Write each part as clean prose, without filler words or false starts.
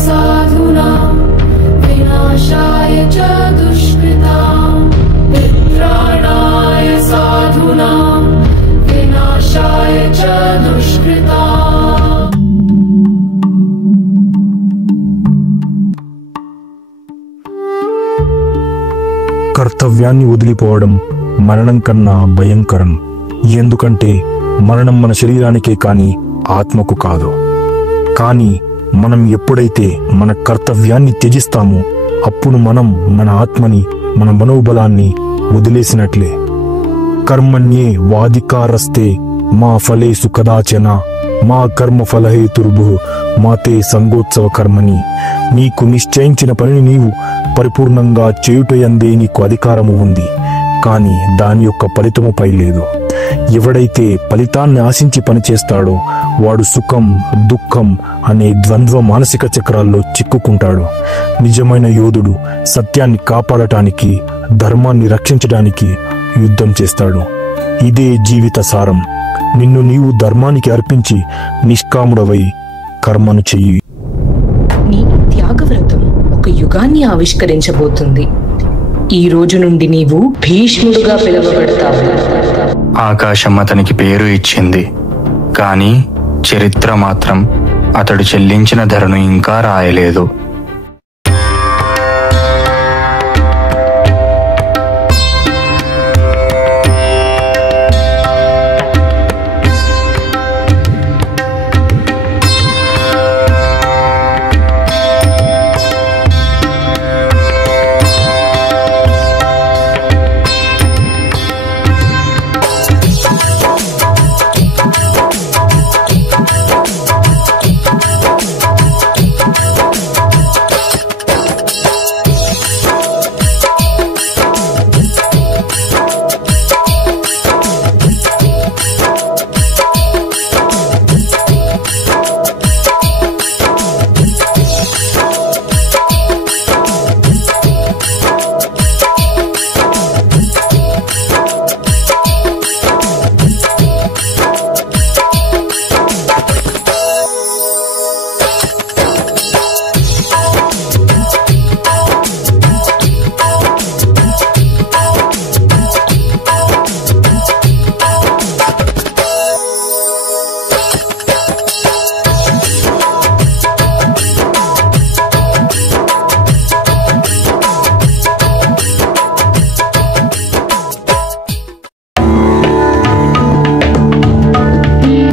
साधूनां विनाशाय च दुष्कृतां मित्राणाय साधूनां विनाशाय च दुष्कृतां। కర్తవ్యాన్ని వదిలిపోవడం మరణం కన్నా భయంకరం. ఎందుకంటే మరణం మన శరీరానికే కాని ఆత్మకు కాదు. కానీ మనం ఎప్పుడైతే మన కర్తవ్యాన్ని త్యజిస్తామో అప్పుడు మనం మన ఆత్మని, మన మనోబలాన్ని వదిలేసినట్లే. కర్మణ్యే వాధికారస్తే మా ఫలేసు కదాచన మా కర్మ ఫలహేతుర్భు మాతే సంగోత్సవ కర్మని. నీకు నిశ్చయించిన పనిని నీవు పరిపూర్ణంగా చేయుటయందే నీకు అధికారము ఉంది, కానీ దాని యొక్క ఫలితముపై లేదు. ఎవడైతే ఫలితాన్ని ఆశించి పనిచేస్తాడో వాడు సుఖం దుఃఖం అనే ద్వంద్వ మానసిక చక్రాల్లో చిక్కుకుంటాడు. నిజమైన యోధుడు సత్యాన్ని కాపాడటానికి, ధర్మాన్ని రక్షించడానికి యుద్ధం చేస్తాడు. ఇదే జీవిత సారం. నిన్ను నీవు ధర్మానికి అర్పించి నిష్కాముడవై కర్మను చెయ్యి. నీ త్యాగవ్రతం ఒక యుగాన్ని ఆవిష్కరించబోతుంది. ఈ రోజు నుండి నీవు భీష్ముడుగా పిలువబడతావు. ఆకాశం అతనికి పేరు ఇచ్చింది, కానీ చరిత్ర మాత్రం అతడు చెల్లించిన ధరను ఇంకా రాయలేదు.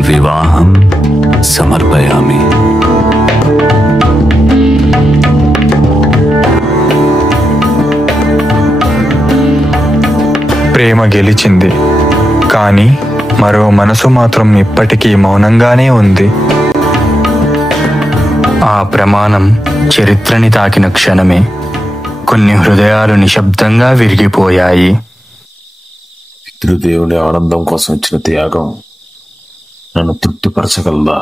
వివాహం సమర్పయామి. ప్రేమ గెలిచింది, కానీ మరో మనసు మాత్రం ఇప్పటికీ మౌనంగానే ఉంది. ఆ ప్రమాణం చరిత్రని తాకిన క్షణమే కొన్ని హృదయాలు నిశ్శబ్దంగా విరిగిపోయాయి. పితృదేవుని ఆనందం కోసం ఇచ్చిన త్యాగం నన్ను తృప్తిపరచగలదా?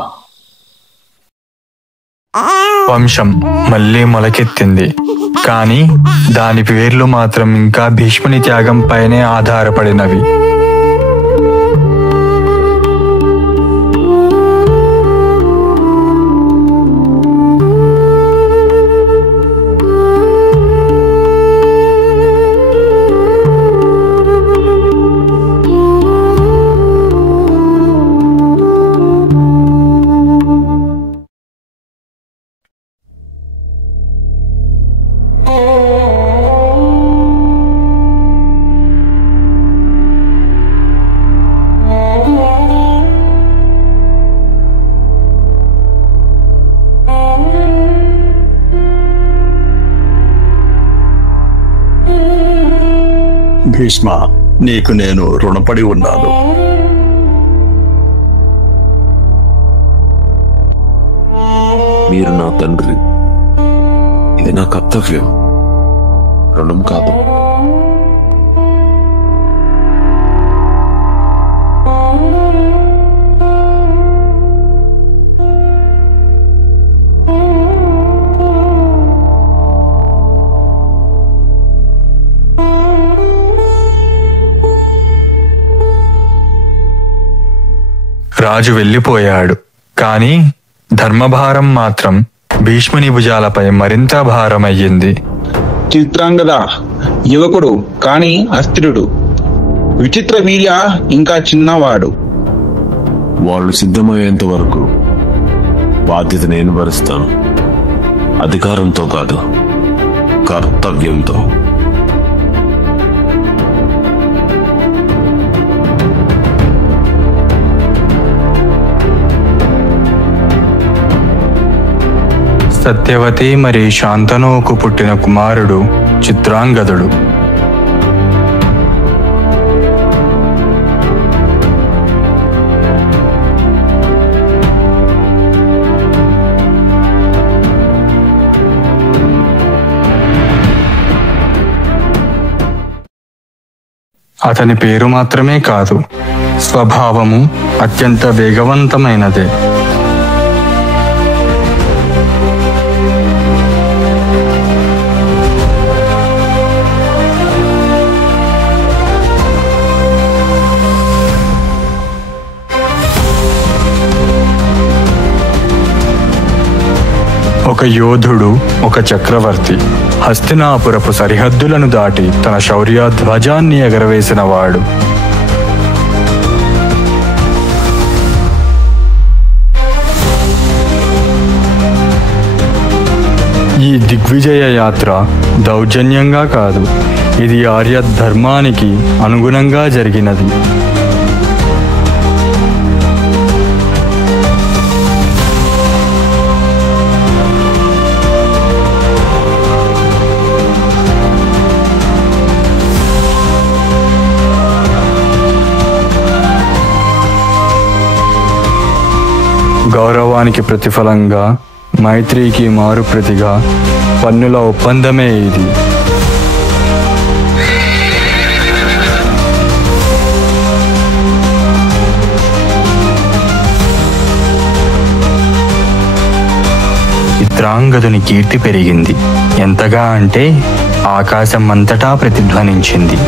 వంశం మళ్ళీ మొలకెత్తింది, కానీ దాని పేర్లు మాత్రం ఇంకా భీష్ముని త్యాగం పైనే ఆధారపడినవి. భీష్మ, నీకు నేను రుణపడి ఉన్నాను. మీరు నా తండ్రి. ఇది నా కర్తవ్యం, రుణం కాదు. రాజు వెళ్ళిపోయాడు, కానీ ధర్మభారం మాత్రం భీష్ముని భుజాలపై మరింత భారమయ్యింది. చిత్రాంగద యువకుడు కాని అస్థిరుడు, విచిత్ర వీర్య ఇంకా చిన్నవాడు. వాళ్ళు సిద్ధమయ్యేంత వరకు బాధ్యత నేను భరిస్తాను. అధికారంతో కాదు, కర్తవ్యంతో. సత్యవతి మరి శాంతనువుకు పుట్టిన కుమారుడు చిత్రాంగదుడు. అతని పేరు మాత్రమే కాదు, స్వభావము అత్యంత వేగవంతమైనదే. ఒక యోధుడు, ఒక చక్రవర్తి, హస్తినాపురపు సరిహద్దులను దాటి తన శౌర్య ధ్వజాన్ని ఎగరవేసిన వాడు. ఈ దిగ్విజయ యాత్ర దౌర్జన్యంగా కాదు, ఇది ఆర్య ధర్మానికి అనుగుణంగా జరిగినది. గౌరవానికి ప్రతిఫలంగా, మైత్రికి మారుప్రతిగా పన్నుల ఒప్పందమే ఇది. చిత్రాంగదుని కీర్తి పెరిగింది. ఎంతగా అంటే ఆకాశం అంతటా ప్రతిధ్వనించింది.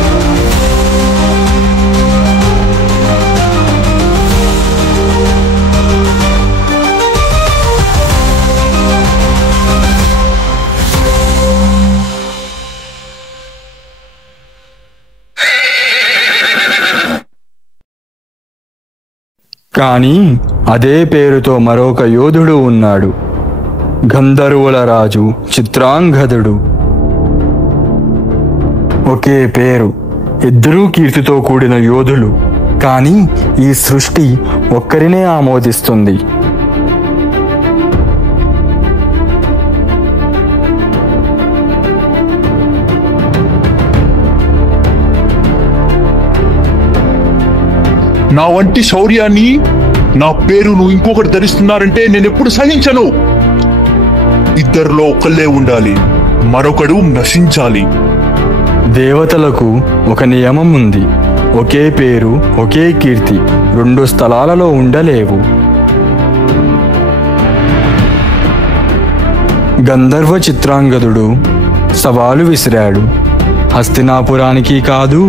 కానీ అదే పేరుతో మరొక యోధుడు ఉన్నాడు, గంధర్వుల రాజు చిత్రాంగదుడు. ఒకే పేరు, ఇద్దరూ కీర్తితో కూడిన యోధులు. కానీ ఈ సృష్టి ఒక్కరినే ఆమోదిస్తుంది. నా వంటి శౌర్యాన్ని, నా పేరును ఇంకొకటి ధరిస్తున్నారంటే నేను ఎప్పుడు సహించను. ఇద్దరిలో ఒకళ్ళే ఉండాలి, మరొకడు నశించాలి. దేవతలకు ఒక నియమం ఉంది, ఒకే పేరు ఒకే కీర్తి రెండు స్థలాలలో ఉండలేవు. గంధర్వ చిత్రాంగదుడు సవాలు విసిరాడు. హస్తినాపురానికి కాదు,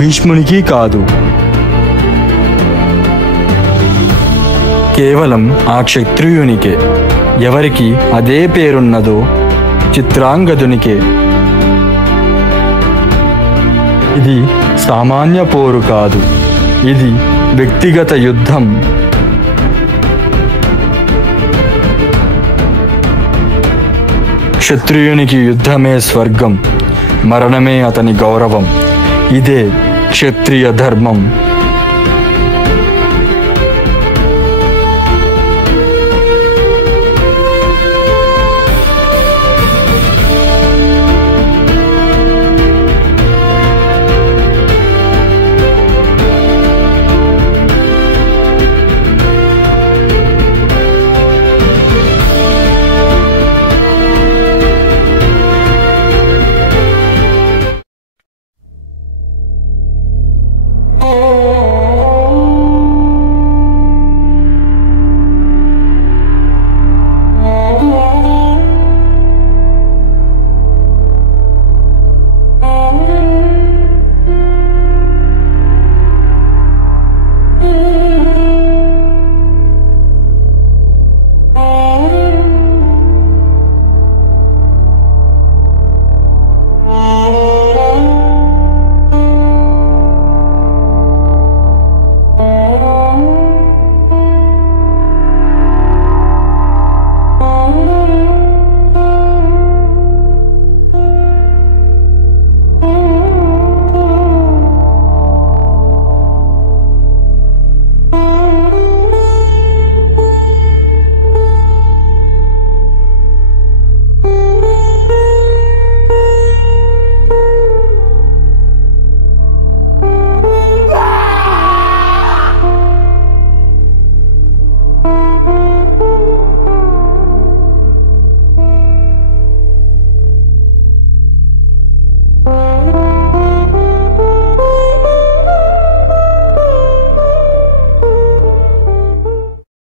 భీష్మునికి కాదు, కేవలం ఆ క్షత్రియునికే. ఎవరికి అదే పేరున్నదో చిత్రాంగదునికే. ఇది సామాన్య పోరు కాదు, ఇది వ్యక్తిగత యుద్ధం. క్షత్రియునికి యుద్ధమే స్వర్గం, మరణమే అతని గౌరవం. ఇదే క్షత్రియ ధర్మం.